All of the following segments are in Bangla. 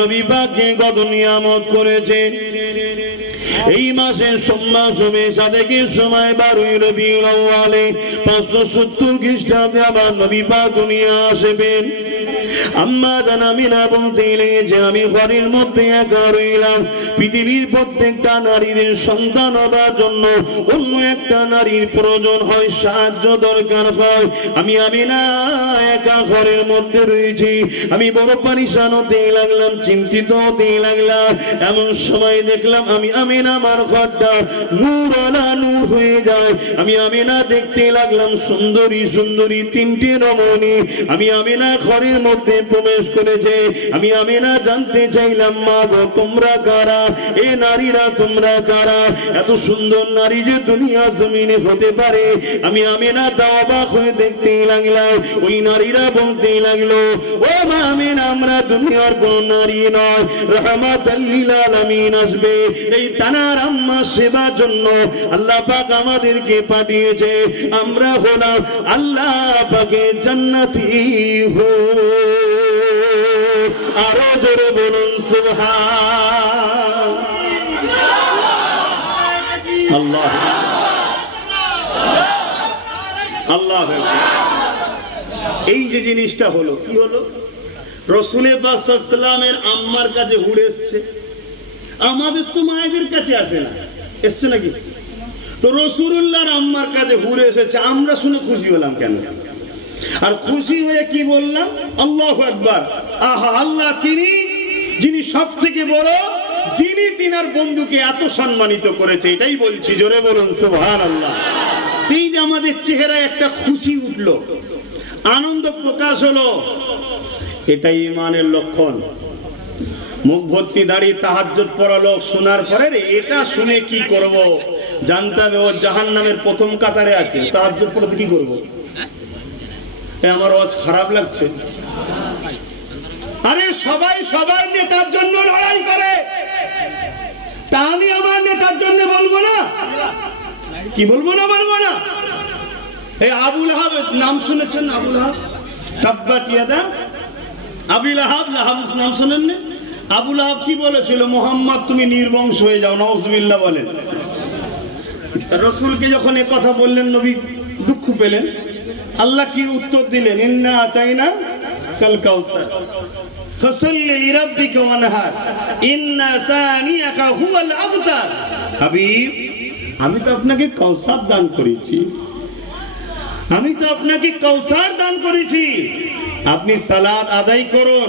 নবী পাককে কত নিয়ামত করেছেন এই মাসের সোমবার সবে সাদেকে সময় বারোই রবিউল আউয়ালে? পাঁচশো সত্তর খ্রিস্টাব্দে আবার নবী পাক দুনিয়া আসবেন। আমি না আমি আমি আমি না আমি বড় লাগলাম, চিন্তিত হতে লাগলাম। এমন সময় দেখলাম আমি আমিনা আমার ঘরটা নূর নূর হয়ে যায়। আমি আমিনা দেখতে লাগলাম সুন্দরী সুন্দরী তিনটে রমণী। আমি আমিনা ঘরের মধ্যে প্রবেশ করেছে। আমি আমিনা জানতে চাইলাম, মা গো, তোমরা কারা? এ নারীরা তোমরা কারা? এত সুন্দর নারী যে দুনিয়া জমিনে হতে পারে। আমি আমিনা দাওয়াবাক হয়ে দেখতে লাগলাম, ওই নারীরা বলতে লাগল, ও মা আমিনা, আমরা দুনিয়ার কোন নারী নয়। রহমাত আলামিন আসবে। এই তানার আম্মা সেবার জন্য আল্লাহ পাক আমাদেরকে পাঠিয়েছে, আমরা হলাম আল্লাহ পাকে জান্নাতি হো আরও জোরে বলুন আল্লাহ। আল্লাহ। এই যে জিনিসটা হলো, কি হলো? রসুলের বাসামের আম্মার কাছে হুড়ে এসছে। আমাদের তো মায়েদের কাছে আসে না। এসছে নাকি? তো রসুল্লাহর আম্মার কাছে হুড়ে এসেছে। আমরা শুনে খুশি হলাম কেন কেন? আর খুশি হয়ে কি বললাম? আল্লাহ একবার আহা আল্লাহ তিনি যিনি সব থেকে বড় যিনি তিনার বন্ধুকে এত সম্মানিত করেছে এটাই বলছি জোরে বলুন সুবহান আল্লাহ এই যে আমাদের চেহারায় একটা খুশি উঠল আনন্দ প্রকাশ হলো এটাই ইমানের লক্ষণ। মুখ ভর্তি দাঁড়িয়ে তাহাজ্জুদ পড়া লোক শোনার পরে রে, এটা শুনে কি করব? জানতে হবে ও জাহান নামের প্রথম কাতারে আছে তাহাজ্জুদ পড়াতে কি করব? আমার আজ খারাপ লাগছে। আরে, সবাই সবার নেতার জন্য লড়াই করে। তা আমি আমার নেতার জন্য বলব না? কি বলব না বলব না? এই আবুল আহাব, নাম শুনেছেন আবুল আহাব? তাব্বাত ইয়াদা? আবুল আহাব, লাহাব নাম শুনেন না আবুল আহাব কি বলেছিল? মোহাম্মদ, তুমি নির্বংশ হয়ে যাও নওজবিল্লাহ বলেন। রসুলকে যখন এ কথা বললেন, নবী দুঃখ পেলেন। আল্লাহ কি উত্তর দিলেন? ইন্না আতাইনা কাল কাউসার। ফসল্লি লিরাব্বিকা ওয়ানহার ইন্না সানিয়াকা হুয়াল আবতার। হাবিব, আমি তো আপনাকে কৌসার দান করেছি। আমি তো আপনাকে কৌসার দান করেছি। আপনি সালাদ আদায় করুন।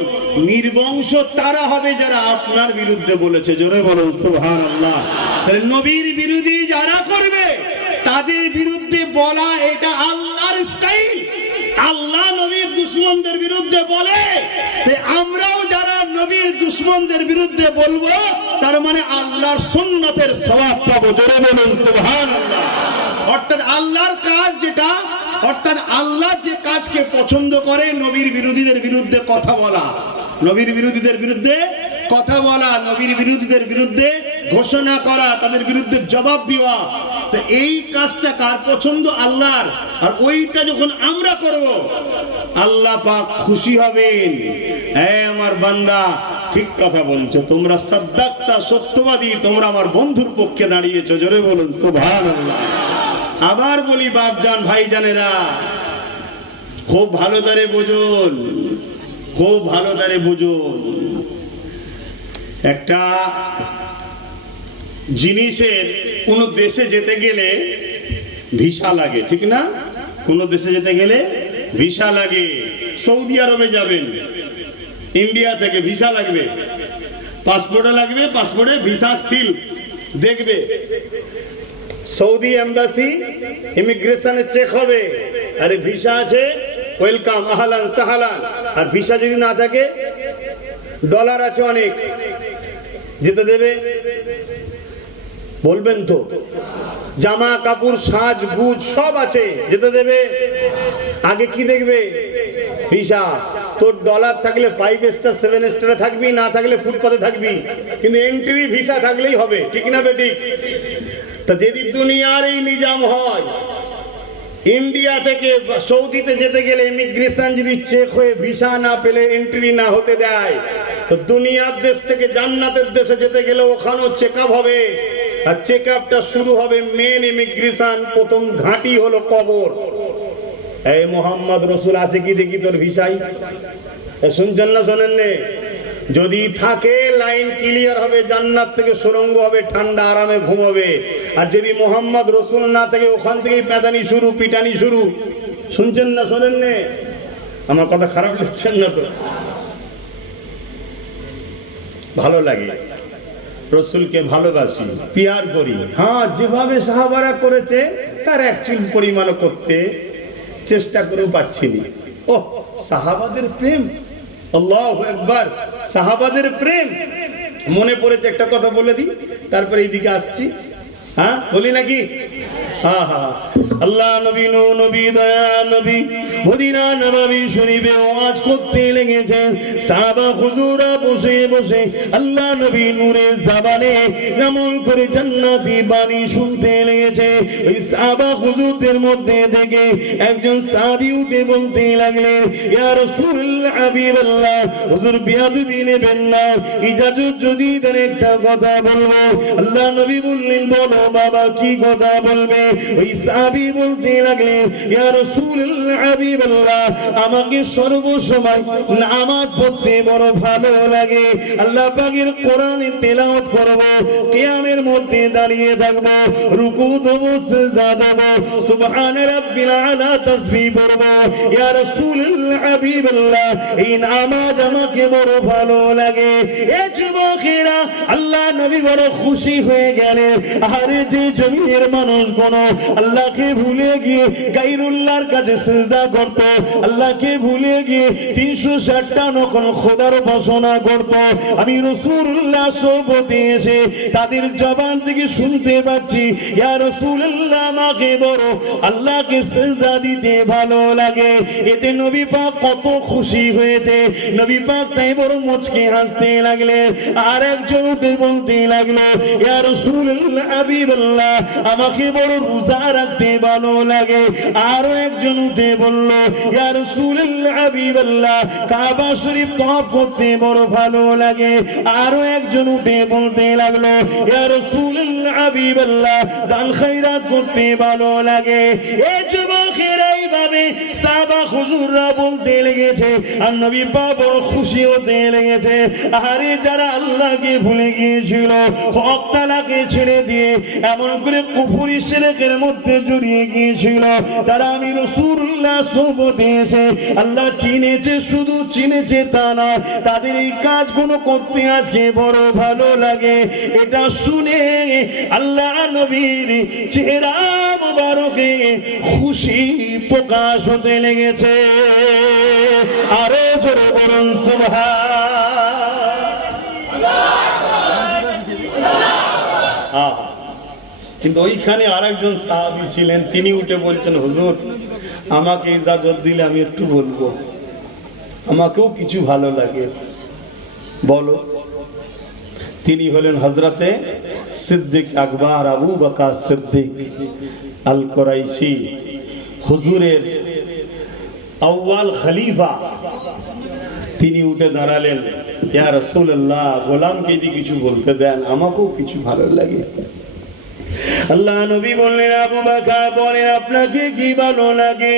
নির্বংশ তারা হবে যারা আপনার বিরুদ্ধে বলেছে। জোরে বলুন সুহান আল্লাহ নবীর বিরোধী যারা করবে, তাদের বিরুদ্ধে বলা এটা আল্লাহর স্টাইল আল্লাহ নবীর দুশ্মনদের বিরুদ্ধে বলে আমরাও যারা নবীর দুশ্মনদের বিরুদ্ধে বলব, তার মানে আল্লাহর সুন্নতের স্বভাব পাবো। জোরে বলুন অর্থাৎ আল্লাহর কাজ যেটা, অর্থাৎ আল্লাহ যে কাজকে পছন্দ করে, নবীর বিরোধীদের বিরুদ্ধে কথা বলা। নবীর বিরোধীদের বিরুদ্ধে কথা বলা, নবীর বিরোধীদের বিরুদ্ধে ঘোষণা করা, তাদের বিরুদ্ধে জবাব দেওয়া। তো এই কাজটা কার পছন্দ? আল্লাহর। আর ওইটা যখন আমরা করব, আল্লাহ পাক খুশি হবেন। হ্যাঁ আমার বান্দা, ঠিক কথা বলছো। তোমরা সাদ্দাক্তা সত্যবাদী, তোমরা আমার বন্ধুর পক্ষে দাঁড়িয়েছো। জোরে বলুন, সুবহানাল্লাহ। আবার বলি, বাপজান, ভাইজানেরা, খুব ভালো তারে বুঝুন। খুব ভালো তারে বুঝুন। একটা জিনিসের কোনো দেশে যেতে গেলে ভিসা লাগে, ঠিক না? কোনো দেশে যেতে গেলে ভিসা লাগে। সৌদি আরবে যাবেন। ইন্ডিয়া থেকে ভিসা লাগবে। পাসপোর্টে লাগবে, পাসপোর্টে ভিসা সিল। দেখবে। সৌদি এম্বাসি ইমিগ্রেশনে চেক হবে। আরে ভিসা আছে, ওয়েলকাম, আহলান, সাহালান। আর ভিসা যদি না থাকে, ডলার আছে অনেক। যেতে দেবে। বলবেন তো? জামা, কাপড়, সাজ গুজ সব আছে, যেতে দেবে। আগে কি দেখবে? ভিসা। তোর ডলার থাকলে ফাইভ স্টার সেভেন স্টারে থাকবি, না থাকলে ফুটপাতে থাকবি। কিন্তু এন্ট্রি ভিসা থাকলেই হবে, ঠিক না বেঠিক তা যদি দুনিয়ার এই নিজাম হয় ইন্ডিয়া থেকে সৌদিতে যেতে গেলে ইমিগ্রেশন যদি চেক হয়ে ভিসা না পেলে এন্ট্রি না হতে দেয় তো দুনিয়ার দেশ থেকে জান্নাতের দেশে যেতে গেলে ওখানেও চেক হবে। আর চেক শুরু হবে মেন ইমিগ্রেশন প্রথম ঘাঁটি হলো কবর। এই মোহাম্মদ রসুল আছে কি দেখি তোর ভিসাই? শুনছেন না শোনেন নে? যদি থাকে লাইন ক্লিয়ার হবে, জান্নাত থেকে সুরঙ্গ হবে, ঠান্ডা আরামে ঘুমাবে। আর যদি মোহাম্মদ রসুল না থেকে, ওখান থেকেই পেদানি শুরু, পিটানি শুরু। শুনছেন না শোনেন নে? আমার কথা খারাপ লাগছেন না তো? ভালো লাগে। রসুলকে ভালোবাসি, পিয়ার করি। হ্যাঁ যেভাবে সাহাবারা করেছে, তার অ্যাকচুয়াল পরিমাণও করতে চেষ্টা করেও পাচ্ছি না ও সাহাবাদের প্রেম। একবার সাহাবাদের প্রেম। মনে পড়েছে একটা কথা বলে দিই, তারপরে এইদিকে আসছি। হ্যাঁ বলি নাকি? হ্যাঁ হ্যাঁ আল্লাহ নবী নবী দয়া, নবী। মদিনা নবাবী শরীফে ওয়াজ করতে লেগেছেন সাহাবা হুজুরা বসে বসে আল্লাহ নবী নূরে জাবানে এমন করে জান্নাতি বাণী শুনতে লেগেছে। ওই সাহাবা হুজুরদের মধ্যে থেকে একজন সাহাবী উঠে বলতে লাগলে ইয়া রাসূলুল্লাহ, হাবিবাল্লাহ, হুজুর বিয়াদবি নেবেন না, ইজাজত যদি দেন একটা কথা বলব। আল্লাহ নবী বললেন, বলো বাবা, কি কথা বলবে? ওই সাহাবী বলতে লাগলেন, ইয়া রাসূলুল্লাহ আমাকে সর্বসময় নামাজ পড়তে বড় ভালো লাগে। আল্লাহ পাকের কোরআনে তেলাওয়াত করব, কিয়ামের মধ্যে দাঁড়িয়ে থাকব, রুকু দেব, সিজদা দেব, সুবহান রাব্বিল আলা তাসবিহ পড়ব। ইয়া রাসূলুল্লাহ হাবিবাল্লাহ, এই নামাজ আমাকে বড় ভালো লাগে। এ যুবকেরা আল্লাহ নবী বড় খুশি হয়ে গেলেন। আরে যে জমিনের মানুষ কোন আল্লাহকে ভুলে গিয়ে গাইরুল্লাহর কাছে সিজদা করত। আল্লাহকে ভুলে গিয়ে তিনশো ষাটটা নকল খোদার উপাসনা করত। আমি রসুল্লাহ সোবতে এসে তাদের জবান থেকে শুনতে পাচ্ছি, ইয়া রসুল্লাহ, আমাকে বড় আল্লাহকে সিজদা দিতে ভালো লাগে। এতে নবী পাক কত খুশি হয়েছে। নবী পাক তাই বড় মুচকে হাসতে লাগলে আর একজন উঠে বলতে লাগল, ইয়া রাসূলুল্লাহ হাবিবাল্লাহ, আমাকে বড় রোজা রাখতে ভালো লাগে। আরও একজন উঠে বলল ইয়া রাসূলুল্লাহ, হাবিবাল্লাহ, কাবা শরীফ তওয়াফ করতে বড় ভালো লাগে। আরও একজন উঠে বলতে লাগল, ইয়া রাসূলুল্লাহ, হাবিবাল্লাহ, দান খায়রাত করতে ভালো লাগে। এ যুবকেরা সাহাবা হুজুররা বলতে লেগেছে, আর নবী পাক বড় খুশি হতে লেগেছে। আরে যারা আল্লাহকে ভুলে গিয়েছিল, হক তালাকে ছেড়ে দিয়ে এমন করে কুফুরি শিরকের মধ্যে জড়িয়ে গিয়েছিল, তারা আমি রসুল্লাহ সোবতে এসে আল্লাহ চিনেছে, শুধু চিনেছে তা না তাদের এই কাজগুলো করতে আজকে বড় ভালো লাগে। এটা শুনে আল্লাহ নবীর চেহারা মুবারকে খুশি প্রকাশ হতে লেগেছে। আরও জোরে বলুন আহা। কিন্তু ওইখানে আরেকজন সাহাবী ছিলেন, তিনি উঠে বলছেন, হুজুর, আমাকে ইজাজত দিলে আমি একটু বলব। আমাকেও কিছু ভালো লাগে। বলো। তিনি হলেন হজরতে সিদ্দিক আকবর আবু বাকা সিদ্দিক আল কোরাইশি হুজুরের আউয়াল খালিফা। তিনি উঠে দাঁড়ালেন, ইয়া রসুল্লাহ গোলামকে যদি কিছু বলতে দেন, আমাকেও কিছু ভালো লাগে। আল্লাহ নবী বললেন, আবু বাকা বলেন, আপনাকে কি ভালো লাগে?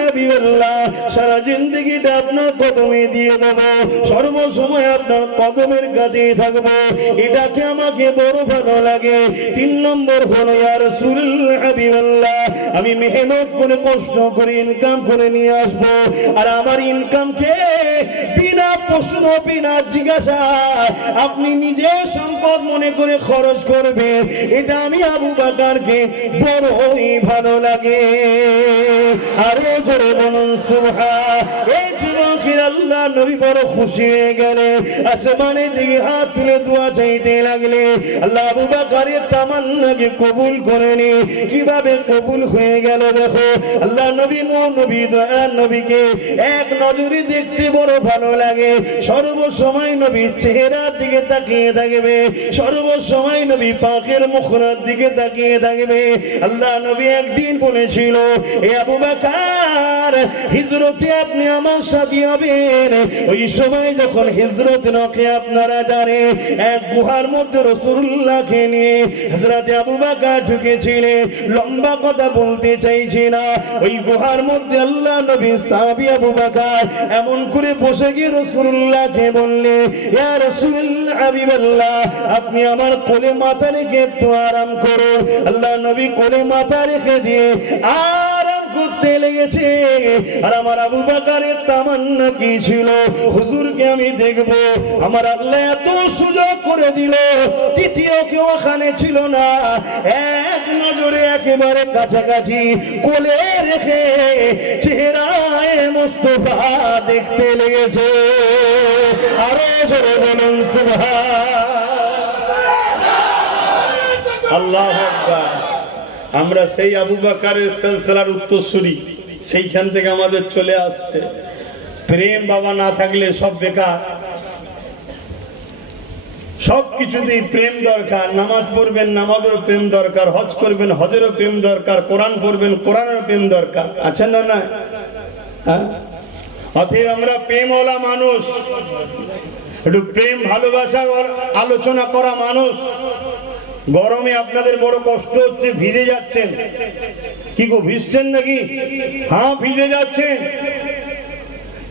হাবিবাল্লাহ, সারা জিন্দগিটা আপনার কদমে দিয়ে দেব। সর্বসময় আপনার কদমের কাছে থাকব। এটাকে আমাকে বড় ভালো লাগে। তিন নম্বর হলো, ইয়া রাসূলুল্লাহ, হাবিবাল্লাহ, আমি মেহনত করে, কষ্ট করে ইনকাম করে নিয়ে আসব। আর আমার ইনকামকে বিনা প্রশ্ন বিনা জিজ্ঞাসা, আপনি নিজে সম্পদ মনে করে খরচ করবেন, এটা আমি আবু বাকারকে বড়ই ভালো লাগে। আরও জোরে বলুন সুহা এই যুবক আল্লাহ নবী বড় খুশি হয়ে গেলে, আসমানের দিকে হাত তুলে দোয়া চাইতে লাগলে, আল্লাহ আবু বাকারের তামান্নাকে কবুল করেনি কীভাবে কবুল হয়ে গেল দেখো, আল্লাহ নবী নো নবী দয়ার নবীকে এক নজরে দেখতে বড় ভালো লাগে। সর্বসময় নবীর চেহারার দিকে তাকিয়ে থাকবে, সর্বসময় নবী পাখির মুখরার দিকে তাকিয়ে থাকবে। আল্লাহ নবী একদিন বলেছিল, এ আবু বাকার হিজরতে আপনি আমার সাথে হবেন। ওই সময় যখন হিজরত নকে আপনারা জানে, এক গুহার মধ্যে রসুল্লাহকে নিয়ে হজরত আবু বাকার ঢুকেছিলেন। লম্বা কথা বলতে চাইছি না। ওই গুহার মধ্যে আল্লাহ নবী সাহাবী আবু বাকার এমন করে বসে গিয়ে রসুল্লাহকে বললে ইয়া রসুল্লাহ হাবিবাল্লাহ, আপনি আমার কোলে মাথা রেখে একটু আরাম করুন। আল্লাহ নবী কোলে মাথা রেখে দিয়ে আরাম করতে লেগেছে। আর আমার আবু বাকারের তামান্না কি ছিল? হুজুরকে আমি দেখব। আমার আল্লাহ এত সুযোগ করে দিল। তৃতীয় কেউ ওখানে ছিল না। এক নজরে একেবারে কাছাকাছি কোলে রেখে চেহারায় মোস্তফা দেখতে লেগেছে। আরও জোরে বলুন, সুবহান। আল্লাহ আকবার। আমরা সেই আবু বাকারের সিলসিলার উত্তরসূরি, সেইখান থেকে আমাদের চলে আসছে। প্রেম বাবা না থাকলে সব বেকার। সব কিছুতেই প্রেম দরকার। নামাজ পড়বেন, নামাজেরও প্রেম দরকার। হজ করবেন, হজেরও প্রেম দরকার। কোরআন পড়বেন কোরআনের প্রেম দরকার। আছে না না হ্যাঁ? অতএব আমরা প্রেমওয়ালা মানুষ। একটু প্রেম ভালোবাসা, আলোচনা করা মানুষ। গরমে আপনাদের বড় কষ্ট হচ্ছে, ভিজে যাচ্ছেন। কি গো, ভিজছেন নাকি? হ্যাঁ ভিজে যাচ্ছেন।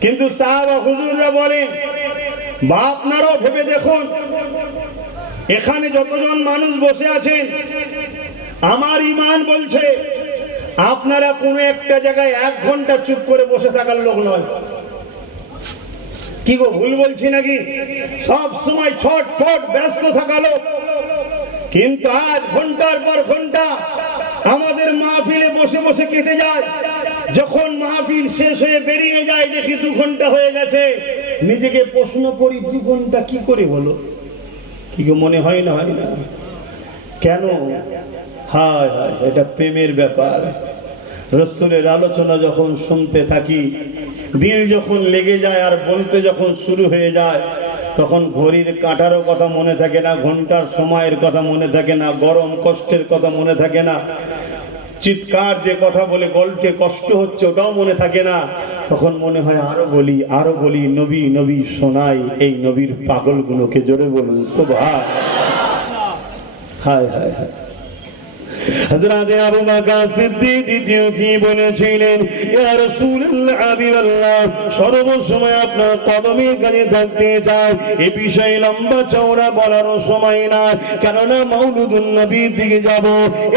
কিন্তু সাহাবা হুজুররা বলেন, বা আপনারাও ভেবে দেখুন, এখানে যতজন মানুষ বসে আছেন, আমার ইমান বলছে, আপনারা কোনো একটা জায়গায় এক ঘণ্টা চুপ করে বসে থাকার লোক নয়। কি গো, ভুল বলছি নাকি? সব সময় ছট ফট ব্যস্ত থাকা লোক। কিন্তু আজ ঘণ্টার পর ঘণ্টা আমাদের মাহফিলে বসে বসে কেটে যায়। যখন মাহফিল শেষ হয়ে বেরিয়ে যায়, দেখি দু ঘণ্টা হয়ে গেছে। নিজেকে প্রশ্ন করি, দু ঘণ্টা কি করে হলো? কি মনে হয় না হয় না? কেন? হায় হায়, এটা প্রেমের ব্যাপার। রসুলের আলোচনা যখন শুনতে থাকি, দিল যখন লেগে যায় আর বলতে যখন শুরু হয়ে যায় তখন ঘড়ির কাঁটারও কথা মনে থাকে না, ঘণ্টার সময়ের কথা মনে থাকে না, গরম কষ্টের কথা মনে থাকে না। চিৎকার যে কথা বলে, গল্পে কষ্ট হচ্ছে, ওটাও মনে থাকে না। তখন মনে হয়, আরও বলি আরও বলি, নবী নবী সোনাই এই নবীর পাগলগুলোকে, জোরে বলুন সোভা হায় হায় হায়। হযরত আবু বকর সিদ্দিক দ্বিতীয় কি বলেছিলেন? ইয়া রাসূলুল্লাহ হাবিবাল্লাহ সর্বসময় আপনার কদমে কাছে থাকতে চাই এই বিষয়ে লম্বা চওড়া বলার সময় না কেননা মাউলুদুন নবীর দিকে যাব।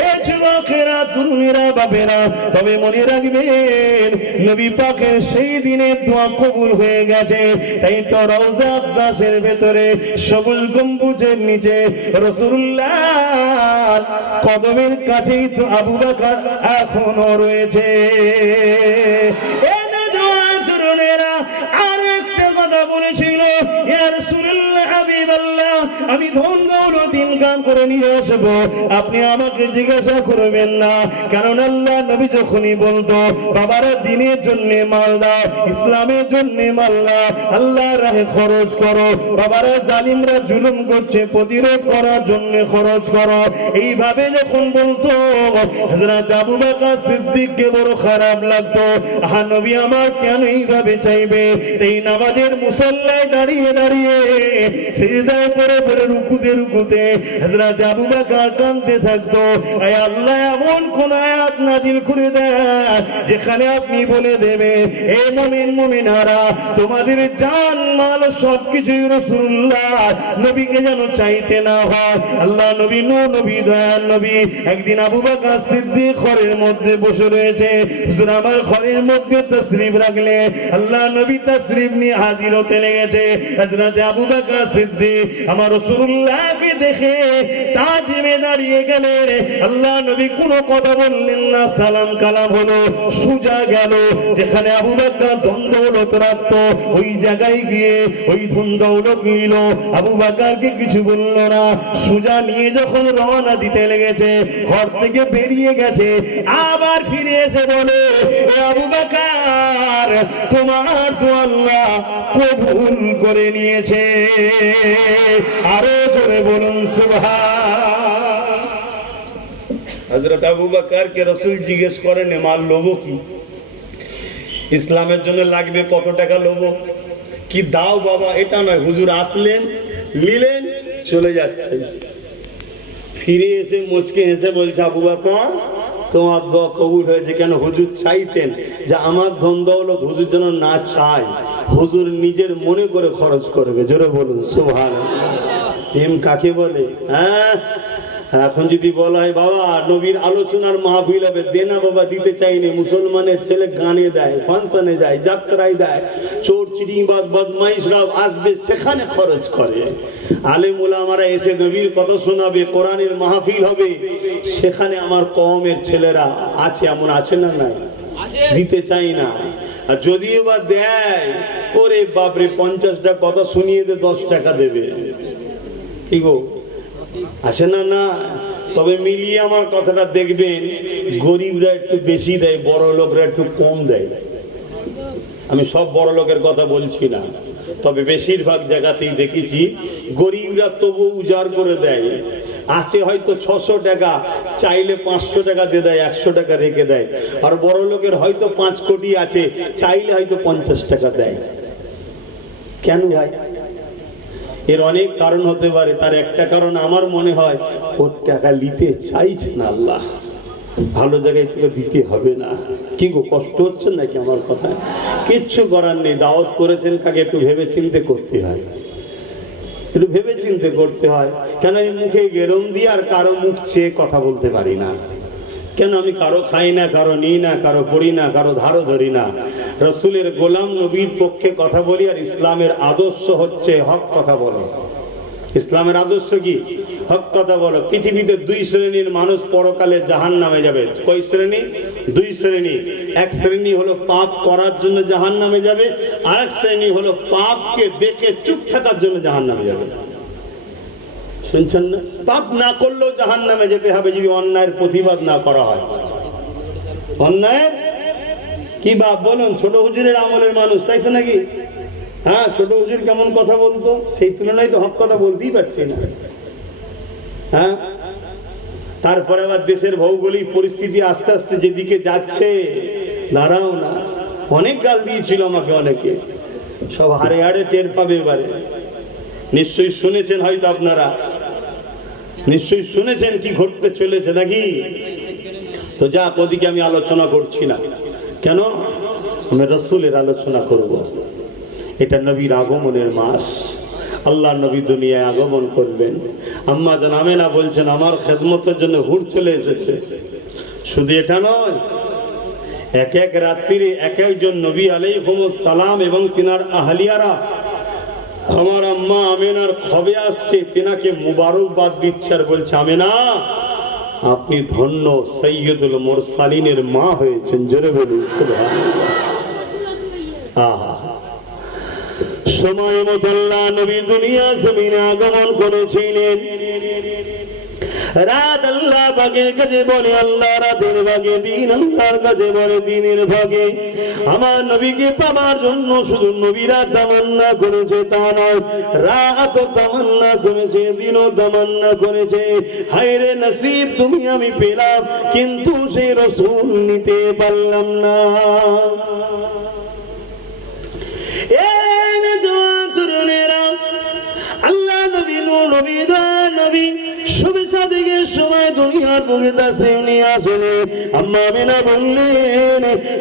এ যুবকেরা তরুণেরা বাপেরা। তবে মনে রাখবেন, নবী পাকের সেই দিনে দোয়া কবুল হয়ে গেছে। তাই তো রওজা আকাশের ভেতরে সবুজ গম্বুজের নিচে রাসূলুল্লাহ কদমের কাছেই তো আবু বাকার এখনও রয়েছে। আমি ধন গৌর দিন কাম করে নিয়ে আসব। আপনি আমাকে জিজ্ঞাসা করবেন না। কারণ আল্লাহ নবী যখনই বলতো, বাবারা, দিনের জন্য মাল দাও, ইসলামের জন্য মাল দাও আল্লাহ রাহে খরচ করো। বাবারা, জালিমরা জুলুম করছে, প্রতিরোধ করার জন্য খরচ করো। এইভাবে যখন বলতো সিদ্দিককে বড় খারাপ লাগতো। আহা নবী, আমার কেন এইভাবে চাইবে? এই নামাজের মুসল্লায় দাঁড়িয়ে দাঁড়িয়ে সিজদায় পড়ে পড়ে রুকুতে রুকুতে হযরত আবু বকর কাঁদতে থাকতো। আল্লাহ, এমন কোন আয়াত নাজিল করে দেন যেখানে আপনি বলে দেবে এ মুমিন মুমিনারা, তোমাদের জান, মাল সবকিছুই রাসূলুল্লাহ, নবীকে যেন চাইতে না হয়। আল্লাহ নবী নো, নবী দয়াল নবী, একদিন আবু বকর সিদ্দিক ঘরের মধ্যে বসে রয়েছে। হুজুর, আমার ঘরের মধ্যে তশরিফ রাখলে আল্লাহ নবী তশরিফ নিয়ে হাজির হতে লেগেছে। হযরত আবু বকর সিদ্দিক, আমার রাসূলুল্লাহকে দেখে তাজিমে দাঁড়িয়ে গেলেন আল্লাহ নবী কোনো কথা বললেন না, সালাম কালাম হলো, সুজা গেল, যেখানে আবু দ্বন্দ্বলত রাখত, ওই জায়গায় গিয়ে ওই নিল। আবু বাক্কারকে কিছু বলল না, সুজা নিয়ে যখন রওনা দিতে লেগেছে, ঘর থেকে বেরিয়ে গেছে, আবার ফিরে এসে বলে আবু বাকার, তোমার তো আল্লাহ কবুল করে নিয়েছে। আরও জোরে বলুন হজরত আবু বাকারকে রসুল জিজ্ঞেস করেন মাল লোবো কি? ইসলামের জন্য লাগবে কত টাকা লোবো? কি দাও বাবা, এটা নয়, হুজুর আসলেন, নিলেন, চলে যাচ্ছেন ফিরে এসে মুচকে এসে বলছে, আবু বাকর, তোমার দোয়া কবুল হয়েছে কেন? হুজুর চাইতেন যে আমার ধন দৌলত হুজুর যেন না চায়। হুজুর নিজের মনে করে খরচ করবে। জোরে বলুন সুভান এম কাকে বলে? হ্যাঁ? এখন যদি বলা হয় বাবা নবীর আলোচনার মাহফিল হবে দেনা বাবা দিতে চাইনি মুসলমানের ছেলে গানে দেয় ফাংশনে যায় যাত্রায় দেয় চোর চিটিংবাদ বদমাইশরা আসবে সেখানে খরচ করে। আলেম ওলামারা এসে নবীর কথা শোনাবে কোরআনের মাহফিল হবে সেখানে আমার কমের ছেলেরা আছে এমন আছে না নাই? দিতে চাই না। আর যদিও বা দেয় ওরে বাপরে পঞ্চাশটা কথা শুনিয়ে দে দশ টাকা দেবে। কি গো? আসে না না। তবে মিলিয়ে আমার কথাটা দেখবেন, গরিবরা একটু বেশি দেয় বড় লোকরা একটু কম দেয়। আমি সব বড় লোকের কথা বলছি না। তবে বেশিরভাগ জায়গাতেই দেখেছি, গরিবরা তবু উজাড় করে দেয়। আছে হয়তো ছশো টাকা, চাইলে পাঁচশো টাকা দিয়ে দেয়, একশো টাকা রেখে দেয়। আর বড় লোকের হয়তো পাঁচ কোটি আছে, চাইলে হয়তো পঞ্চাশ টাকা দেয়। কেন ভাই? এর অনেক কারণ হতে পারে, তার একটা কারণ আমার মনে হয় ওর টাকা নিতে চাইছে না আল্লাহ। ভালো জায়গায় তোকে দিতে হবে না। কি গো, কষ্ট হচ্ছে নাকি আমার কথা কিচ্ছু করার নেই, দাওয়াত করেছেন কাকে একটু ভেবে চিন্তে করতে হয়। একটু ভেবে চিন্তে করতে হয়। কেন আমি মুখে গেরম দিয়ে আর কারও মুখ চেয়ে কথা বলতে পারি না? কেন আমি কারও খাই না, কারও নিই না, কারও পড়ি না, কারও ধারো ধরি না? রসুলের গোলাম নবীর পক্ষে কথা বলি আর ইসলামের আদর্শ হচ্ছে হক কথা বলো। ইসলামের আদর্শ কি? হক কথা বলো। পৃথিবীতে দুই শ্রেণির মানুষ পরকালে জাহান নামে যাবে। কই শ্রেণি? দুই শ্রেণি। এক শ্রেণি হলো পাপ করার জন্য জাহান নামে যাবে, আর এক শ্রেণি হলো পাপকে দেখে চুপ থাকার জন্য জাহান নামে যাবে। শুনছেন না? পাপ না করলেও জাহান নামে যেতে হবে যদি অন্যায়ের প্রতিবাদ না করা হয়। অন্যায়ের কি বাপ বলুন, ছোট হুজুরের আমলের মানুষ, তাই তো নাকি? হ্যাঁ ছোট হুজুর কেমন কথা বলতো? সেই তুলনায় তো হক কথা বলতেই পারছি না। হ্যাঁ? তারপরে আবার দেশের ভৌগোলিক পরিস্থিতি আস্তে আস্তে যেদিকে যাচ্ছে, দাঁড়াও না। অনেক গাল দিয়েছিল আমাকে অনেকে। সব হারে হারে টের পাবে এবারে। নিশ্চয়ই শুনেছেন হয়তো আপনারা। নিশ্চয়ই শুনেছেন কি ঘটতে চলেছে নাকি? তো যাক, ওদিকে আমি আলোচনা করছি না। কেন? আমি রসুলের আলোচনা করব। এটা নবীর আগমনের মাস। আল্লাহ নবী দুনিয়ায় আগমন করবেন। আম্মা জান আমেনা বলছেন, আমার খেদমতের জন্য হুড় চলে এসেছে। শুধু এটা নয়, এক এক রাত্রিরে এক একজন নবী আলাইহুমুস সালাম এবং তিনার আহলিয়ারা, আমার আম্মা আমেনার খবে আসছে, তেনাকে মুবারকবাদ দিচ্ছে আর বলছে, আমেনা আপনি ধন্য সৈয়দুল মোরসালিনের মা হয়েছেন, জোরে বলুন আহা। সময় মতো নবী দুনিয়া জমিনে আগমন করেছিলেন। রাত আল্লাহ ভাগের কাছে বলে আল্লাহ রাতের ভাগে দিন আল্লাহর কাছে বলে দিনের ভাগে। আমার নবীকে পাবার জন্য শুধু নবীরা তামান্না করেছে তা নয় রাত তামান্না করেছে দিনও তামান্না করেছে। হায়রে নসিব তুমি আমি পেলাম কিন্তু সেই রসুল নিতে পারলাম না। না জওয়ান তরুণেরা, আল্লাহ নবী নবী দয়া নবী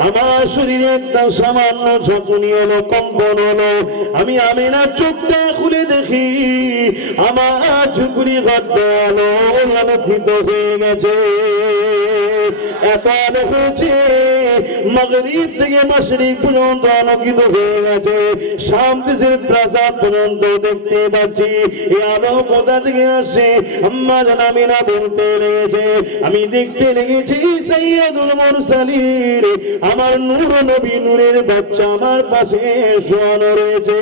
আমার শরীরে সামান্য ঝাঁকুনি হলো, কম্পন হলো। আমি আমিনা চোখটা খুলে দেখি, আমার ঝুঁকুনি ঘর আলো আলোকিত হয়ে গেছে। এত হয়েছে মাগরিব থেকে মাসরিক পর্যন্ত আলোকিত হয়ে গেছে। শাম প্রাসাদ পর্যন্ত দেখতে পাচ্ছি এই আলো কোথা থেকে আসছে? আম্মা জানামি না বলতে লেগেছে, আমি দেখতে লেগেছি সৈয়দুল মুরসালিন। আমার নূর নবী নূরের বাচ্চা আমার পাশে শোয়ানো রয়েছে।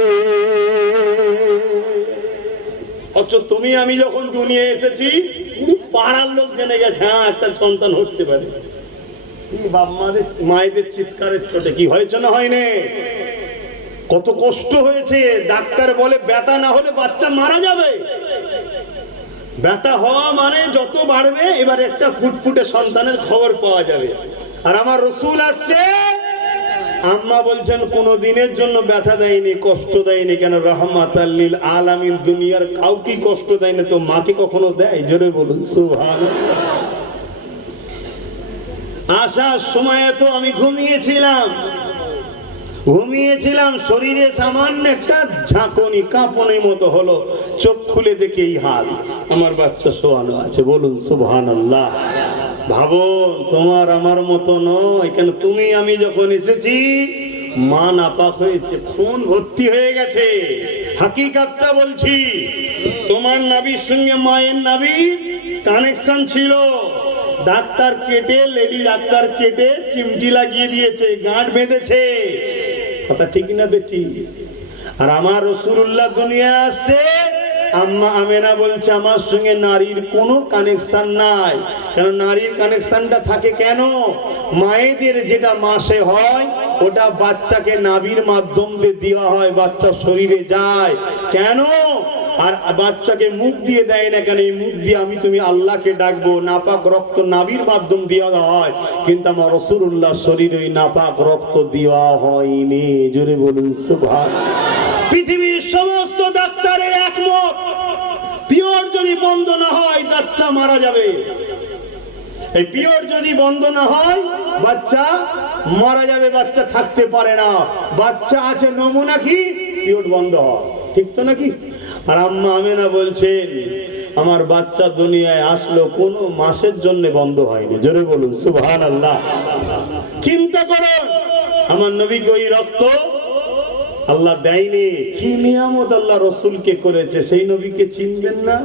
অথচ তুমি আমি যখন দুনিয়া এসেছি পাড়ার লোক জেনে গেছে হ্যাঁ একটা সন্তান হচ্ছে পারে মায়েদের চিৎকারের চোটে কি হয়েছে না হয়নি? কত কষ্ট হয়েছে ডাক্তার বলে ব্যথা না হলে বাচ্চা মারা যাবে। ব্যথা হওয়া মানে যত বাড়বে এবার একটা ফুটফুটে সন্তানের খবর পাওয়া যাবে। আর আমার রসুল আসছে আম্মা বলছেন, কোন দিনের জন্য ব্যথা দেয়নি, কষ্ট দেয়নি কেন? রহমাত আল্লিল আলামিন, দুনিয়ার কাউকে কষ্ট দেয় না তো মাকে কখনো দেয়? জোরে বলুন সুভান আসার সময়ে তো আমি ঘুমিয়েছিলাম। ঘুমিয়েছিলাম, শরীরে সামান্য একটা ঝাঁকুনি, কাঁপনের মতো হলো, চোখ খুলে দেখে এই হাল। আমার বাচ্চা শোয়ানো আছে, বলুন সুবহান আল্লাহ ভাবো, তোমার আমার মতো নয়। কেন তুমি, আমি যখন এসেছি, মা নাপাক হয়েছে, খুন ভর্তি হয়ে গেছে। হাকিকাতটা বলছি, তোমার নাবির সঙ্গে মায়ের নাবির কানেকশন ছিল। ডাক্তার কেটে লেডি ডাক্তার কেটে চিমটি লাগিয়ে দিয়েছে, গাঁট বেঁধেছে। কথা ঠিক না বেটি? আর আমার রসুল্লাহ দুনিয়া আসছে আম্মা আমেনা বলছে, আমার সঙ্গে নারীর কোনো কানেকশন নাই। কেন নারীর কানেকশনটা থাকে কেন? মায়েদের যেটা মাসে হয়, ওটা বাচ্চাকে নাবির মাধ্যম দিয়ে দেওয়া হয়, বাচ্চা শরীরে যায়। কেন? আর বাচ্চাকে মুখ দিয়ে দেয় না কেন? এই মুখ দিয়ে আমি তুমি আল্লাহকে ডাকবো, নাপাক রক্ত নাবির মাধ্যম দেওয়া হয়, কিন্তু আমার রসুল্লাহ শরীরে ওই নাপাক রক্ত দেওয়া হয়নি। জোরে বলুন সুভাষ পৃথিবীর সমস্ত বন্ধ না হয়, বাচ্চা মারা যাবে। এই পিওর যদি বন্ধ না হয়, বাচ্চা মারা যাবে, বাচ্চা থাকতে পারে না। বাচ্চা আছে, নমুনা কি? পিওর বন্ধ হয়। ঠিক তো নাকি? আর আম্মা আমেনা বলছেন, আমার বাচ্চা দুনিয়ায় আসলো কোনো মাসের জন্য বন্ধ হয়নি। জোরে বলুন সুবহান আল্লাহ চিন্তা করুন, আমার নবীকে ওই রক্ত আল্লাহ দেয়নি? কি নিয়ামত আল্লাহ রসুলকে করেছে, সেই নবীকে চিনবেন না?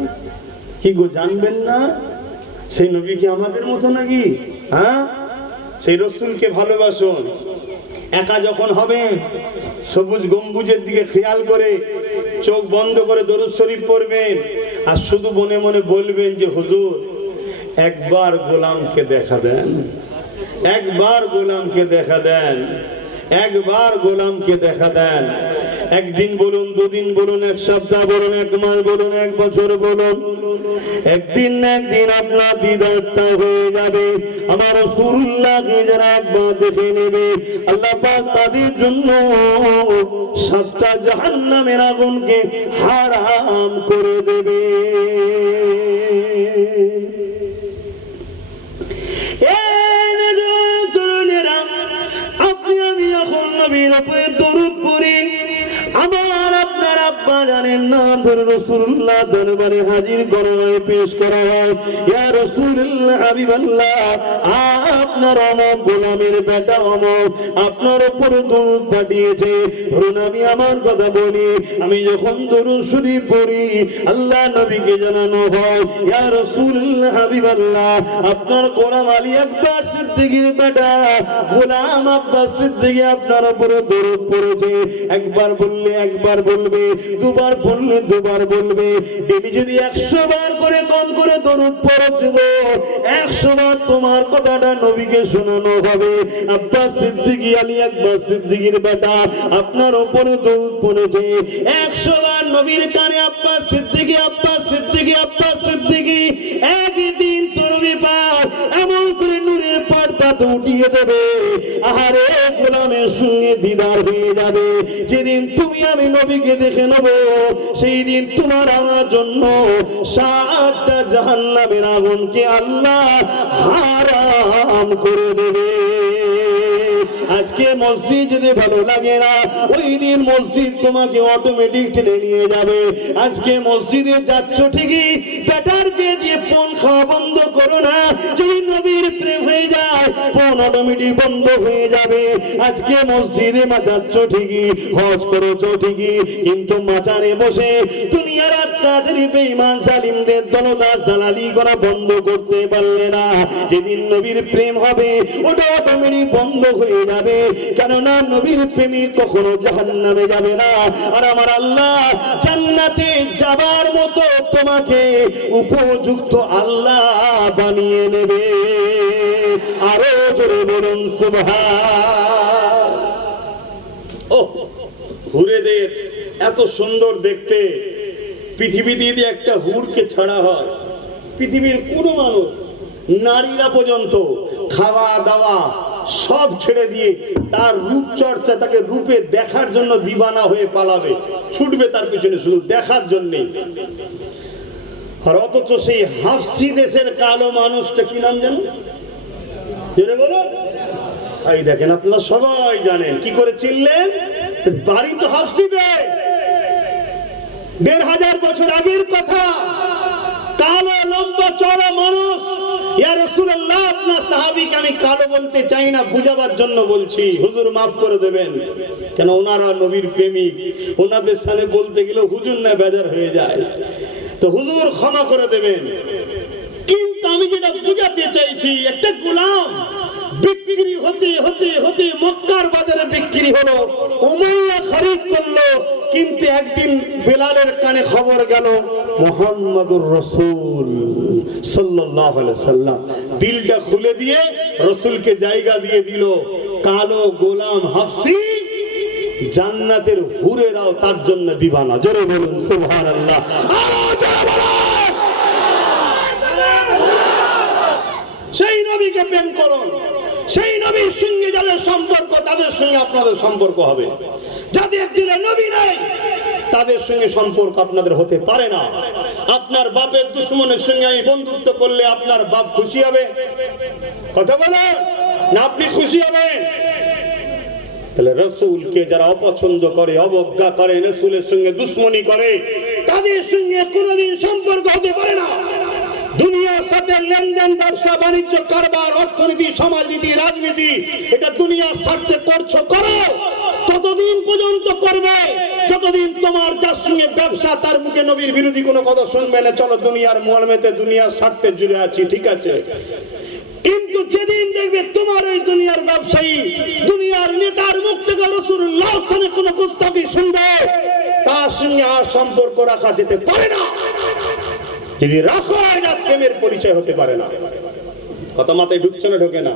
কি গো, জানবেন না? সেই নবী কি আমাদের মতো নাকি? হ্যাঁ? সেই রসুলকে ভালোবাসুন। একা যখন হবেন সবুজ গম্বুজের দিকে খেয়াল করে চোখ বন্ধ করে দরুদ শরীফ পড়বেন আর শুধু মনে মনে বলবেন যে, হুজুর, একবার গোলামকে দেখা দেন। একবার গোলামকে দেখা দেন। একবার গোলামকে দেখা দেন। একদিন বলুন, দুদিন বলুন, এক সপ্তাহ বলুন, এক মাস বলুন, এক বছর বলুন। একদিন না একদিন আপনার দিদারটা হয়ে যাবে। আমার রসুল্লাহকে যারা একবার দেখে নেবে। আল্লাহ তাদের জন্য সাতটা জাহান্নামের আগুনকে হারাম করে দেবে। আপনি আমি এখন নবীর উপরে দরুদ জানেন না, ধরে রসুল্লাহ দরবারে হাজির করা হয় পেশ করা হয়। ইয়া রসুল্লাহ হাবিবাল্লাহ আপনার অমক গোলামের বেটা অমক আপনার উপর দরুদ পাঠিয়েছে। ধরুন আমি আমার কথা বলি, আমি যখন দরুদ শরীফ পড়ি, আল্লাহ নবীকে জানানো হয়, ইয়া রসুল্লাহ হাবিবাল্লাহ আপনার গোলাম আলী আকবর সিদ্দিকীর বেটা, গোলাম আব্বাস সিদ্দিকী আপনার উপরে দরুদ পড়েছে। একবার বললে একবার বলবে, দুবার বললে, দুবার বলবে। ডেলি যদি একশো বার করে কম করে দরুদ পড়েছিল একশো বার তোমার কথাটা নবীকে শোনানো হবে। আব্বাস সিদ্দিকি, আলী আকবর সিদ্দিকীর বেটা, আপনার ওপরে দরুদ পড়েছে। একশো বার নবীর কানে আব্বাস সিদ্দিকী আব্বাস সিদ্দিকী আব্বাস সিদ্দিকি, একই পর্দা তো উঠিয়ে দেবে। আহারে, গোলামের সঙ্গে দিদার হয়ে যাবে। যেদিন তুমি আমি নবীকে দেখে নেব সেই দিন তোমার আমার জন্য সাতটা জাহান্নামের আগুনকে আল্লাহ হারাম করে দেবে। আজকে মসজিদ যদি ভালো লাগে না, ওই দিন মসজিদ তোমাকে অটোমেটিক টেনে নিয়ে যাবে। আজকে মসজিদে যাচ্ছ ঠিকই, বেটার বিয়ে দিয়ে পণ খাওয়া বন্ধ করো না। যদি নবীর প্রেম হয়ে যায় পণ অটোমেটিক বন্ধ হয়ে যাবে। আজকে মসজিদে মা যাচ্ছ ঠিকই, হজ করেছ ঠিকই, কিন্তু মাচারে বসে দুনিয়ার বেঈমান জালিমদের দলদাস দালালি করা বন্ধ করতে পারলে না, যেদিন নবীর প্রেম হবে, ওটা অটোমেটিক বন্ধ হয়ে যাবে। কেননা নবীর প্রেমী যাবে না। আর আমার আল্লাহ জান্নাতে যাবার মতো তোমাকে উপযুক্ত আল্লাহ বানিয়ে নেবে। আরও জোরে বলুন, সুবহান। ও এত সুন্দর দেখতে। পৃথিবীতে যদি একটা হুড়কে ছাড়া হয়, পৃথিবীর কোনো মানুষ নারীরা পর্যন্ত খাওয়া, দাওয়া সব ছেড়ে দিয়ে তার রূপ চর্চা তাকে রূপে দেখার জন্য দিবানা হয়ে পালাবে, ছুটবে তার পিছনে শুধু দেখার জন্যে আর অথচ সেই হাফসি দেশের কালো মানুষটা কি নাম জানো এই দেখেন আপনারা সবাই জানেন, কি করে চিনলেন? বাড়ি তো হাফসি দেয় দেড় হাজার বছর আগের কথা। কালো, লম্বা, চড়া মানুষ। হুজুর ক্ষমা করে দেবেন। কিন্তু আমি যেটা বুঝাতে চাইছি, একটা গোলাম বিক্রি হতে হতে হতে মক্কার বাজারে বিক্রি হলো করল। কিন্তু একদিন বেলালের কানে খবর গেল, মোহাম্মদুর রসুল আলাইহি সাল্লাম। দিলটা খুলে দিয়ে রসুলকে জায়গা দিয়ে দিল, কালো গোলাম হাফসি, জান্নাতের হুরেরাও তার জন্য দিবানা। জোরে বলুন জোরে বলুন। সেই নবীকে প্রেম করুন। সেই নবীর সঙ্গে যাদের সম্পর্ক, তাদের সঙ্গে আপনাদের সম্পর্ক হবে। যাদের দিলে নবী নাই, তাদের সঙ্গে সম্পর্ক আপনাদের হতে পারে না। আপনার বাপের দুশ্মনের সঙ্গে আমি বন্ধুত্ব করলে আপনার বাপ খুশি হবে? কথা বলেন, না আপনি খুশি হবেন? তাহলে রসুলকে যারা অপছন্দ করে, অবজ্ঞা করে, রসুলের সঙ্গে দুশ্মনী করে, তাদের সঙ্গে কোনোদিন সম্পর্ক হতে পারে না। দুনিয়ার সাথে লেনদেন, ব্যবসা, বাণিজ্য, কারবার, অর্থনীতি, সমাজনীতি, রাজনীতি, এটা দুনিয়ার স্বার্থে করছ, করো। ততদিন পর্যন্ত করবে, যতদিন তোমার যার সঙ্গে ব্যবসা, তার মুখে নবীর বিরোধী কোনো কথা শুনবে না। চলো, দুনিয়ার মর্মেতে দুনিয়ার স্বার্থে জুড়ে আছি, ঠিক আছে? কিন্তু যেদিন দেখবে তোমার এই দুনিয়ার ব্যবসায়ী, দুনিয়ার নেতার মুখ থেকে রসুল্লাহ কোনো পুস্তকই শুনবে, তার সঙ্গে আর সম্পর্ক রাখা যেতে পারে না। যদি রাখো এটা প্রেমের পরিচয় হতে পারে না, কথা মাথায় ঢুকছে না, ঢোকে না।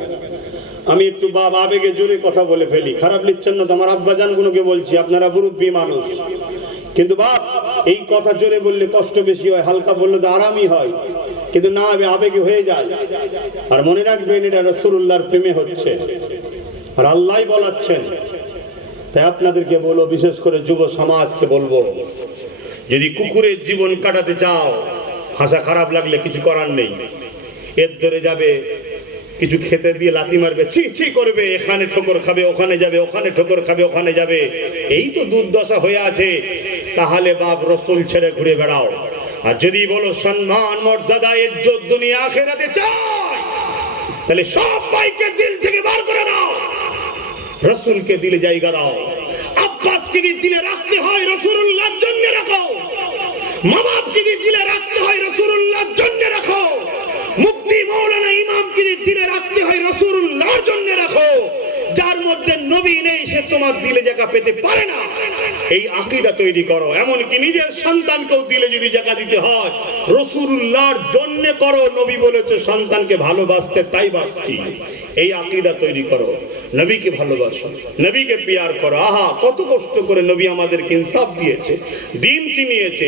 আমি একটু বাবা আবেগে জোরে কথা বলে ফেলি। খারাপ লিখছেন না তো, আমার আব্বাজান গুলোকে বলছি, আপনারা মুরব্বী মানুষ। কিন্তু বাপ, এই কথা জোরে বললে কষ্ট বেশি হয়, হালকা বললে তো আরামই হয়। কিন্তু না হবে আবেগে হয়ে যায় আর মনে রাখবেন, এটা রসুল্লাহর প্রেমে হচ্ছে। আর আল্লাহ বলাচ্ছেন, তাই আপনাদেরকে বলব, বিশেষ করে যুব সমাজকে বলব, যদি কুকুরের জীবন কাটাতে চাও হাসা খারাপ লাগলে কিছু করার নেই। এর ধরে যাবে, কিছু খেতে দিয়ে লাথি মারবে, ছি ছি করবে, এখানে ঠোকর খাবে, ওখানে যাবে, ওখানে ঠোকর খাবে, ওখানে যাবে। এই তো দুর্দশা হয়ে আছে। তাহলে বাপ রসুল ছেড়ে ঘুরে বেড়াও। আর যদি বলো, সম্মান, মর্যাদা, ইজ্জত দুনিয়া আখেরাতে চাই, তাহলে সব বাইকে দিল থেকে বার করে দাও। রসুলকে দিলে জায়গা দাও। আব্বাসকে দিলে রাখতে হয় রসুল্লাহর জন্য রাখো। মা দিলে রাখতে হয় রসুল্লাহর জন্য রাখো। মুক্তি মৌলানা ইমামকে দিলে রাখতে হয় রসুল্লাহর জন্য রাখো। যার মধ্যে নবী নেই, সে তোমার দিলে জায়গা পেতে পারে না। এই আকিদা তৈরি করো। এমনকি নিজের সন্তানকেও দিলে যদি জায়গা দিতে হয়। রসুল্লাহর জন্য করো, নবী বলেছে, সন্তানকে ভালোবাসতে তাই বাসছি এই আকিদা তৈরি করো। নবীকে ভালোবাসো, নবীকে পিয়ার করো। আহা, কত কষ্ট করে নবী আমাদেরকে ইনসাফ দিয়েছে, দিন চিনিয়েছে,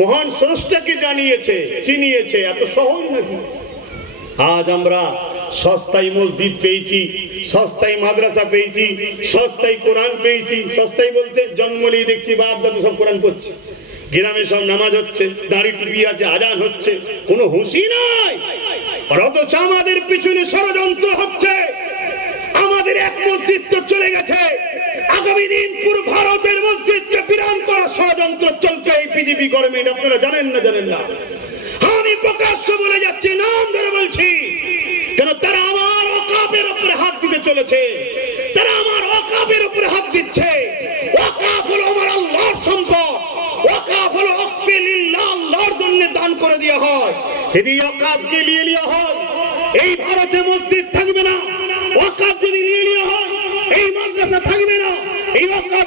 মহান স্রষ্টাকে জানিয়েছে, চিনিয়েছে। এত সহজ নাকি? আজ আমরা সস্তায় মসজিদ পেয়েছি, সস্তায় মাদ্রাসা পেয়েছি, সস্তায় কোরআন পেয়েছি, সস্তায় বলতে জন্মলেই দেখছি, বাপ দাদু সব কোরআন করছে গ্রামে সব নামাজ হচ্ছে, দাড়ি টুপি আছে, আজান হচ্ছে, কোনো হুঁশি নাই। অথচ আমাদের পিছনে ষড়যন্ত্র হচ্ছে। আমাদের এক মসজিদ তো চলে গেছে। আগামী দিন পুরো ভারতের মসজিদকে বিরান করা ষড়যন্ত্র চলছে এই বিজেপি গভর্নমেন্ট, আপনারা জানেন না জানেন না। আমি প্রকাশ্য বলে যাচ্ছি, নাম ধরে বলছি কেন তারা আমার অকাপের উপরে হাত দিতে চলেছে? তারা আমার অকাপের উপরে হাত দিচ্ছে। অকাপ হলো আমার আল্লাহর সম্পদ। অকাপ হলো আল্লাহর জন্য দান করে দেওয়া হয়। যদি অকাপকে নিয়ে নেওয়া হয়, এই ভারতে মসজিদ থাকবে না। অকাপ যদি নিয়ে নেওয়া হয়, এই মাদ্রাসা থাকবে না। এই অকাপ